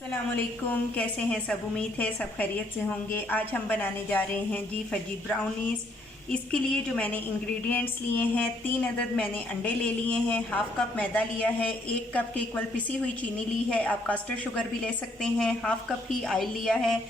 अस्सलामुअलैकुम, कैसे हैं सब। उम्मीद है सब खैरियत से होंगे। आज हम बनाने जा रहे हैं जी फजी ब्राउनीज़। इसके लिए जो मैंने इंग्रेडिएंट्स लिए हैं, 3 अदद मैंने अंडे ले लिए हैं, हाफ़ कप मैदा लिया है, 1 कप के इक्वल पिसी हुई चीनी ली है, आप कास्टर शुगर भी ले सकते हैं, हाफ़ कप ही ऑयल लिया है,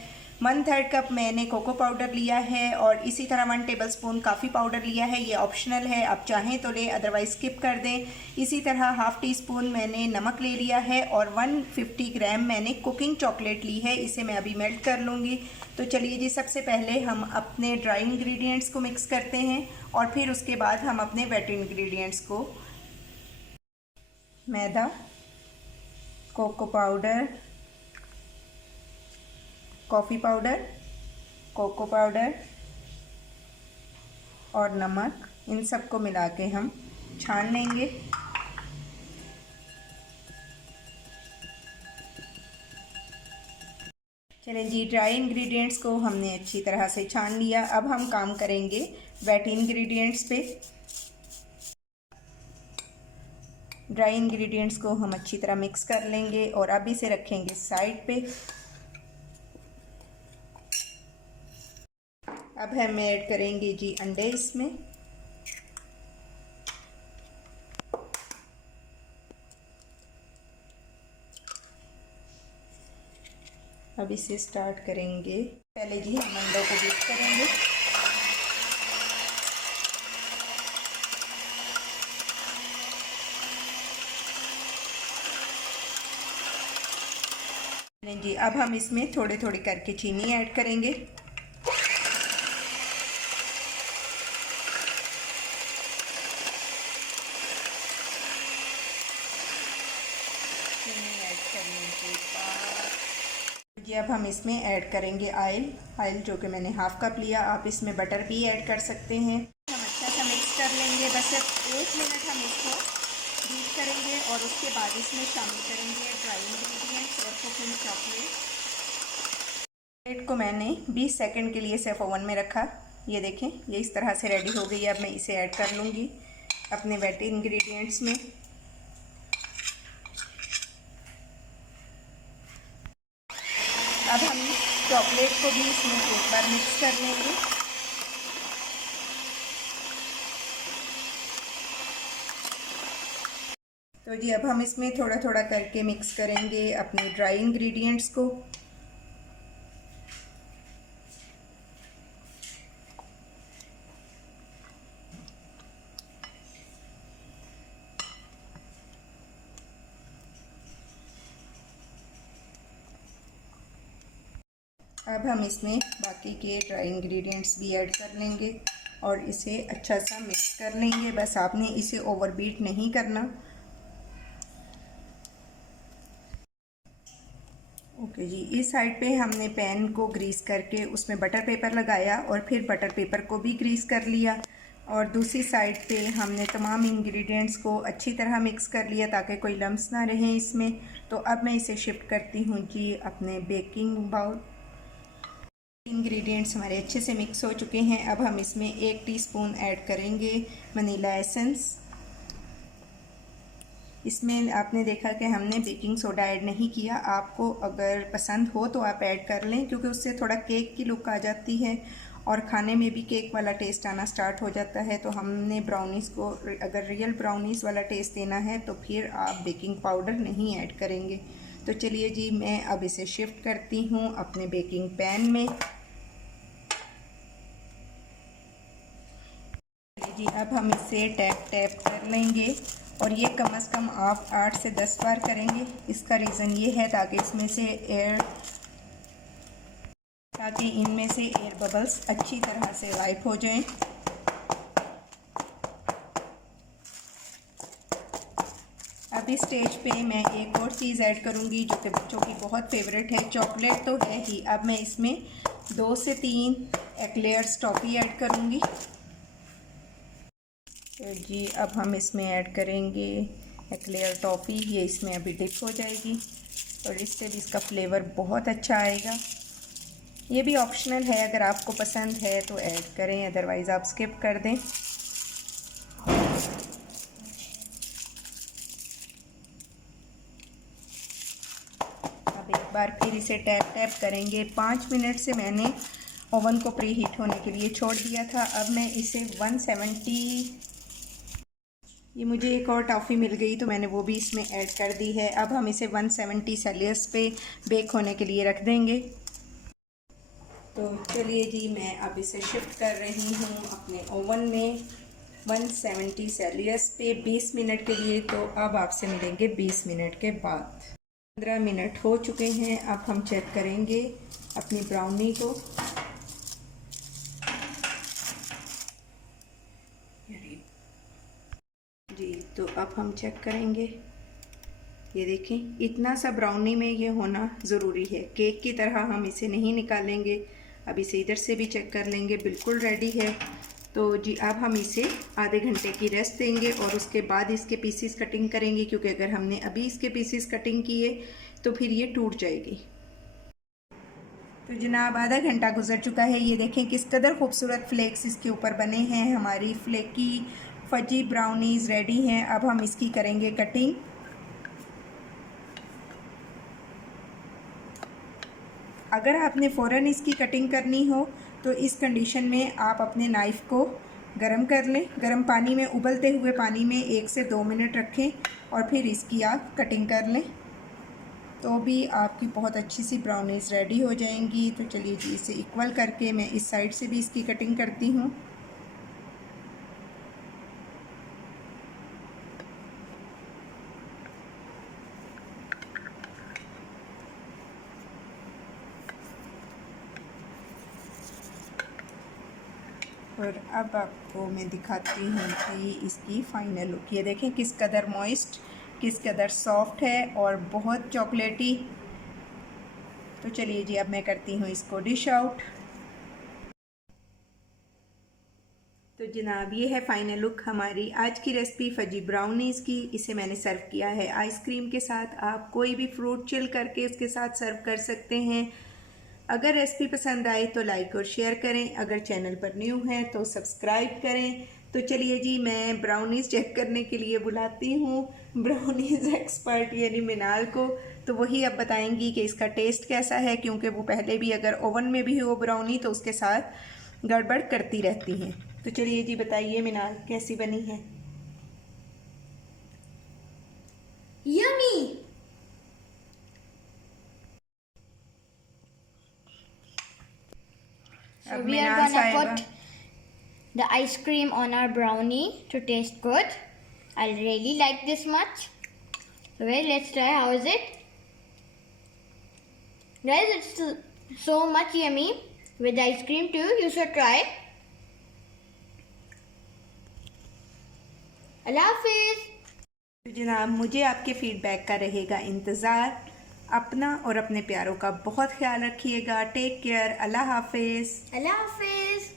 1/3 कप मैंने कोको पाउडर लिया है और इसी तरह 1 टेबलस्पून कॉफ़ी पाउडर लिया है। ये ऑप्शनल है, आप चाहें तो ले, अदरवाइज़ स्किप कर दें। इसी तरह हाफ़ टी स्पून मैंने नमक ले लिया है और 150 ग्राम मैंने कुकिंग चॉकलेट ली है। इसे मैं अभी मेल्ट कर लूँगी। तो चलिए जी, सबसे पहले हम अपने ड्राई इंग्रेडिएंट्स को मिक्स करते हैं और फिर उसके बाद हम अपने वेट इंग्रेडिएंट्स को, मैदा, cocoa powder, coffee powder, cocoa powder और नमक, इन सब को मिला के हम छान लेंगे। चलें जी, ड्राई इंग्रेडिएंट्स को हमने अच्छी तरह से छान लिया। अब हम काम करेंगे वेट इंग्रेडिएंट्स पे। ड्राई इंग्रेडिएंट्स को हम अच्छी तरह मिक्स कर लेंगे और अब इसे रखेंगे साइड पे। अब हम ऐड करेंगे जी अंडे इसमें। अब इसे स्टार्ट करेंगे। पहले जी हम अंडों को बीट करेंगे। जी, अब हम इसमें थोड़े थोड़े करके चीनी ऐड करेंगे। चीनी ऐड करने के बाद जी अब हम इसमें ऐड करेंगे ऑयल जो कि मैंने हाफ़ कप लिया। आप इसमें बटर भी ऐड कर सकते हैं। हम अच्छा सा मिक्स कर लेंगे। बस सिर्फ 1 मिनट हम इसको बीट करेंगे और उसके बाद इसमें शामिल करेंगे ड्राई इंग्रेडिएंट्स और कुकिंग चॉकलेट को मैंने 20 सेकंड के लिए सिर्फ ओवन में रखा। ये देखें, ये इस तरह से रेडी हो गई है। अब मैं इसे ऐड कर लूँगी अपने वेट इंग्रेडिएंट्स में। अब हम चॉकलेट को भी इसमें एक बार मिक्स कर लेंगे। तो जी अब हम इसमें थोड़ा थोड़ा करके मिक्स करेंगे अपने ड्राई इंग्रेडिएंट्स को। अब हम इसमें बाकी के ड्राई इंग्रेडिएंट्स भी ऐड कर लेंगे और इसे अच्छा सा मिक्स कर लेंगे। बस आपने इसे ओवरबीट नहीं करना। ओके जी, इस साइड पे हमने पैन को ग्रीस करके उसमें बटर पेपर लगाया और फिर बटर पेपर को भी ग्रीस कर लिया और दूसरी साइड पे हमने तमाम इंग्रेडिएंट्स को अच्छी तरह मिक्स कर लिया ताकि कोई लम्स ना रहे इसमें। तो अब मैं इसे शिफ्ट करती हूँ जी अपने बेकिंग बाउल। इंग्रेडिएंट्स हमारे अच्छे से मिक्स हो चुके हैं। अब हम इसमें 1 टीस्पून ऐड करेंगे वनीला एसेंस। इसमें आपने देखा कि हमने बेकिंग सोडा ऐड नहीं किया। आपको अगर पसंद हो तो आप ऐड कर लें, क्योंकि उससे थोड़ा केक की लुक आ जाती है और खाने में भी केक वाला टेस्ट आना स्टार्ट हो जाता है। तो हमने ब्राउनीज़ को अगर रियल ब्राउनीज़ वाला टेस्ट देना है तो फिर आप बेकिंग पाउडर नहीं ऐड करेंगे। तो चलिए जी, मैं अब इसे शिफ्ट करती हूँ अपने बेकिंग पैन में। जी अब हम इसे टैप टैप कर लेंगे और ये कम से कम आप 8 से 10 बार करेंगे। इसका रीज़न ये है ताकि इनमें से एयर बबल्स अच्छी तरह से वाइप हो जाएं। अब इस स्टेज पे मैं एक और चीज़ ऐड करूँगी जो कि बच्चों की बहुत फेवरेट है। चॉकलेट तो है ही, अब मैं इसमें 2 से 3 एक्लेयर्स टॉफ़ी ऐड करूँगी। तो जी अब हम इसमें ऐड करेंगे एक्लेयर टॉफ़ी। ये इसमें अभी डिप हो जाएगी और इससे भी इसका फ्लेवर बहुत अच्छा आएगा। ये भी ऑप्शनल है, अगर आपको पसंद है तो ऐड करें, अदरवाइज़ आप स्किप कर दें। अब एक एक बार फिर इसे टैप टैप करेंगे। 5 मिनट से मैंने ओवन को प्री हीट होने के लिए छोड़ दिया था। अब मैं इसे 170, ये मुझे एक और टॉफ़ी मिल गई तो मैंने वो भी इसमें ऐड कर दी है। अब हम इसे 170 सेल्सियस पे बेक होने के लिए रख देंगे। तो चलिए जी, मैं अब इसे शिफ्ट कर रही हूँ अपने ओवन में 170 सेल्सियस पे 20 मिनट के लिए। तो अब आपसे मिलेंगे 20 मिनट के बाद। 15 मिनट हो चुके हैं। अब हम चेक करेंगे अपनी ब्राउनी को। जी, तो अब हम चेक करेंगे। ये देखें, इतना सा ब्राउनी में ये होना ज़रूरी है। केक की तरह हम इसे नहीं निकालेंगे। अब इसे इधर से भी चेक कर लेंगे, बिल्कुल रेडी है। तो जी, अब हम इसे आधे घंटे की रेस्ट देंगे और उसके बाद इसके पीसीस कटिंग करेंगे, क्योंकि अगर हमने अभी इसके पीसीस कटिंग किए तो फिर ये टूट जाएगी। तो जनाब, आधा घंटा गुजर चुका है। ये देखें किस कदर खूबसूरत फ्लेक्स इसके ऊपर बने हैं। हमारी फ्लेकी फजी ब्राउनीज़ रेडी हैं। अब हम इसकी करेंगे कटिंग। अगर आपने फ़ौरन इसकी कटिंग करनी हो तो इस कंडीशन में आप अपने नाइफ़ को गरम कर लें। गरम पानी में, उबलते हुए पानी में 1 से 2 मिनट रखें और फिर इसकी आप कटिंग कर लें, तो भी आपकी बहुत अच्छी सी ब्राउनीज़ रेडी हो जाएंगी। तो चलिए जी, इसे इक्वल करके मैं इस साइड से भी इसकी कटिंग करती हूँ। और अब आपको मैं दिखाती हूँ कि इसकी फ़ाइनल लुक। ये देखें किस कदर मॉइस्ट, किस कदर सॉफ्ट है और बहुत चॉकलेटी। तो चलिए जी, अब मैं करती हूँ इसको डिश आउट। तो जनाब, ये है फ़ाइनल लुक हमारी आज की रेसिपी फजी ब्राउनीज़ की। इसे मैंने सर्व किया है आइसक्रीम के साथ। आप कोई भी फ्रूट चिल करके उसके साथ सर्व कर सकते हैं। अगर रेसिपी पसंद आए तो लाइक और शेयर करें। अगर चैनल पर न्यू हैं तो सब्सक्राइब करें। तो चलिए जी, मैं ब्राउनीज़ चेक करने के लिए बुलाती हूँ ब्राउनीज़ एक्सपर्ट यानी मिनाल को। तो वही अब बताएंगी कि इसका टेस्ट कैसा है, क्योंकि वो पहले भी अगर ओवन में भी हो ब्राउनी तो उसके साथ गड़बड़ करती रहती हैं। तो चलिए जी, बताइए मिनाल, कैसी बनी है? Yummy. So we are gonna put the ice cream on our brownie to taste good. I really like this much. So well, let's try. How is it? Guys, it's so much yummy with ice cream too. You should try. अल्लाह हाफिज़। तो जनाब, मुझे आपके feedback का रहेगा इंतज़ार। अपना और अपने प्यारों का बहुत ख्याल रखिएगा। Take care. अल्लाह हाफिज़। अल्लाह हाफिज़।